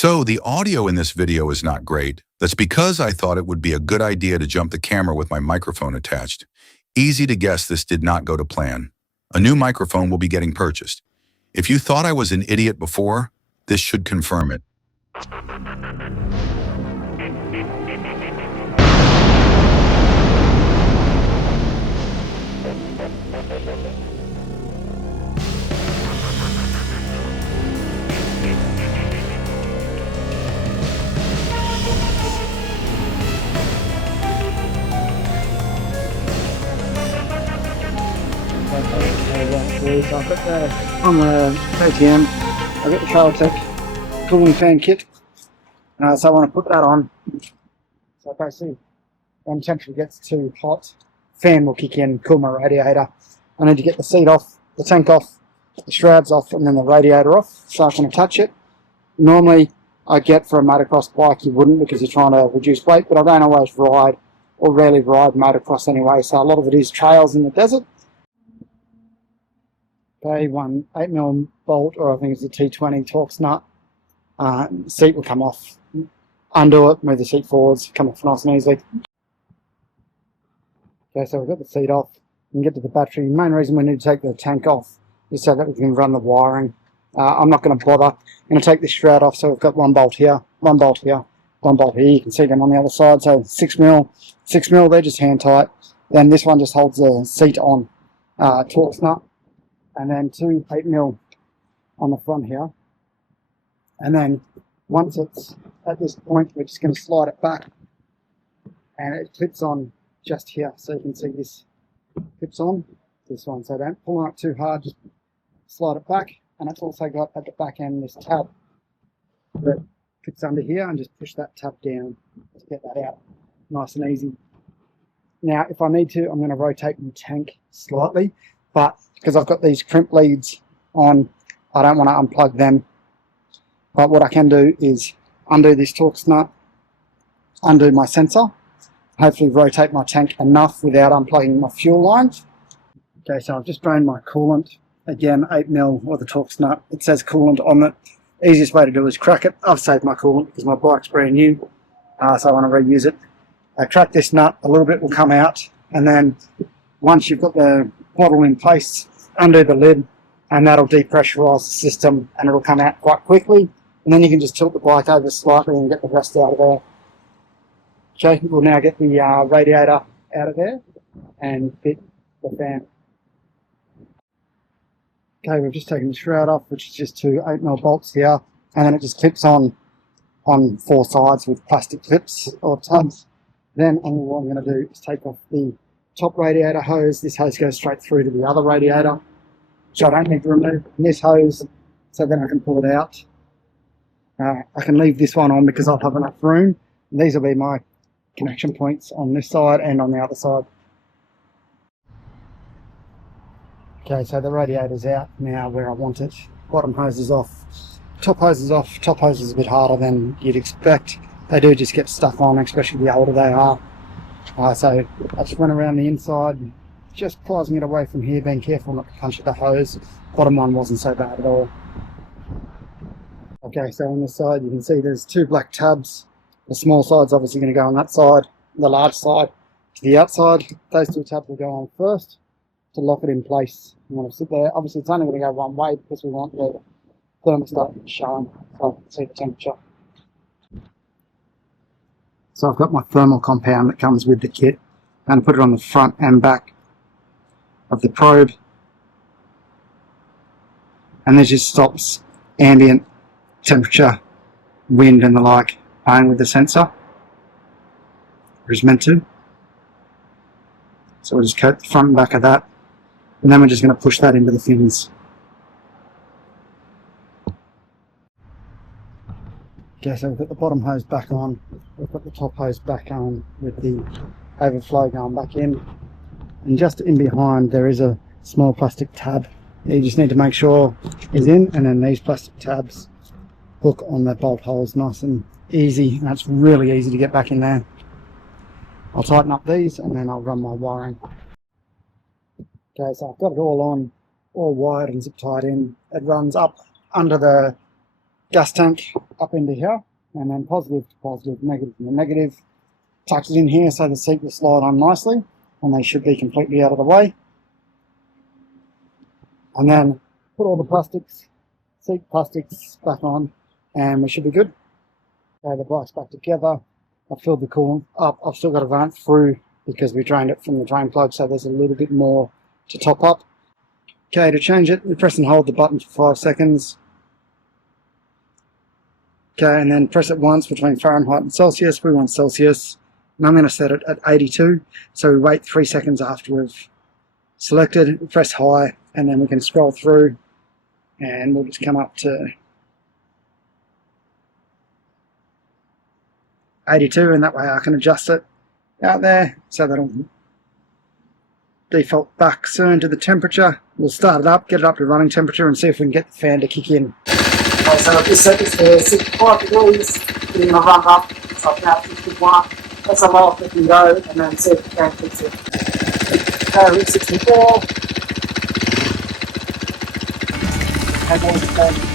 So the audio in this video is not great. That's because I thought it would be a good idea to jump the camera with my microphone attached. Easy to guess this did not go to plan. A new microphone will be getting purchased. If you thought I was an idiot before, this should confirm it. So I've got on the KTM, I've got the Radiator cooling fan kit, so I want to put that on. So basically, when temperature gets too hot, fan will kick in, cool my radiator. I need to get the seat off, the tank off, the shrouds off, and then the radiator off, so I can touch it. Normally, I get for a motocross bike, you wouldn't because you're trying to reduce weight, but I don't always ride or rarely ride motocross anyway, so a lot of it is trails in the desert. Okay, one 8mm bolt, or I think it's a T20 Torx nut. Seat will come off. Undo it, move the seat forwards, come off nice and easily. Okay, so we've got the seat off. We can get to the battery. The main reason we need to take the tank off is so that we can run the wiring. I'm not going to bother. I'm going to take this shroud off, so we've got one bolt here, one bolt here, one bolt here. You can see them on the other side. So 6mm, they're just hand tight. Then this one just holds the seat on, Torx nut. And then two 8mm on the front here. And then once it's at this point, we're just going to slide it back, and it clips on just here. So you can see this clips on this one. So don't pull on it too hard, just slide it back. And it's also got at the back end this tab that clips under here, and just push that tab down to get that out nice and easy. Now, if I need to, I'm going to rotate my tank slightly, but because I've got these crimp leads on, I don't want to unplug them. But what I can do is undo this Torx nut, undo my sensor, hopefully rotate my tank enough without unplugging my fuel lines. Okay, so I've just drained my coolant. Again, 8mm or the Torx nut. It says coolant on it. Easiest way to do is crack it. I've saved my coolant because my bike's brand new, so I want to reuse it. I crack this nut, a little bit will come out, and then once you've got the bottle in place, undo the lid, and that'll depressurize the system, and it'll come out quite quickly. And then you can just tilt the bike over slightly and get the rest out of there. Okay, we'll now get the radiator out of there and fit the fan. Okay, we've just taken the shroud off, which is just two 8mm bolts here, and then it just clips on four sides with plastic clips or tabs. Then what I'm going to do is take off the top radiator hose. This hose goes straight through to the other radiator, so I don't need to remove this hose, so then I can pull it out. I can leave this one on because I'll have enough room. And these will be my connection points on this side and on the other side. Okay, so the radiator's out now where I want it. Bottom hose is off. Top hose is off. Top hose is a bit harder than you'd expect. They do just get stuck on, especially the older they are. So I just went around the inside, just prizing it away from here, being careful not to punch at the hose. Bottom one wasn't so bad at all. Okay, so on this side you can see there's two black tabs. The small side's obviously going to go on that side, the large side to the outside. Those two tabs will go on first to lock it in place. You want to sit there. Obviously it's only going to go one way because we want the thermostat showing so I can see the temperature. So I've got my thermal compound that comes with the kit, and put it on the front and back of the probe, and this just stops ambient temperature, wind and the like playing with the sensor, or is meant to. So we'll just coat the front and back of that, and then we're just going to push that into the fins. Okay, so we've got the bottom hose back on, we've got the top hose back on with the overflow going back in, and just in behind there is a small plastic tab. You just need to make sure it's in, and then these plastic tabs hook on the bolt holes nice and easy, and that's really easy to get back in there. I'll tighten up these and then I'll run my wiring. Okay, so I've got it all on, all wired and zip tied in. It runs up under the gas tank up into here, and then positive to positive, negative to negative. Tuck it in here so the seat will slide on nicely, and they should be completely out of the way. And then put all the seat plastics back on, and we should be good. Okay, the bike's back together. I've filled the coolant up. I've still got to run it through because we drained it from the drain plug, so there's a little bit more to top up. Okay, to change it, we press and hold the button for 5 seconds. Okay, and then press it once between Fahrenheit and Celsius. We want Celsius, and I'm going to set it at 82. So we wait 3 seconds after we've selected, press high, and then we can scroll through, and we'll just come up to 82, and that way I can adjust it out there, so that'll default back soon to the temperature. We'll start it up, get it up to running temperature, and see if we can get the fan to kick in. Okay, so I've just set this to 65 degrees, we're going to run up, so I've now 51, that's a lot that can go, and then see if the fan kicks in. Okay, we're 64, and then the fan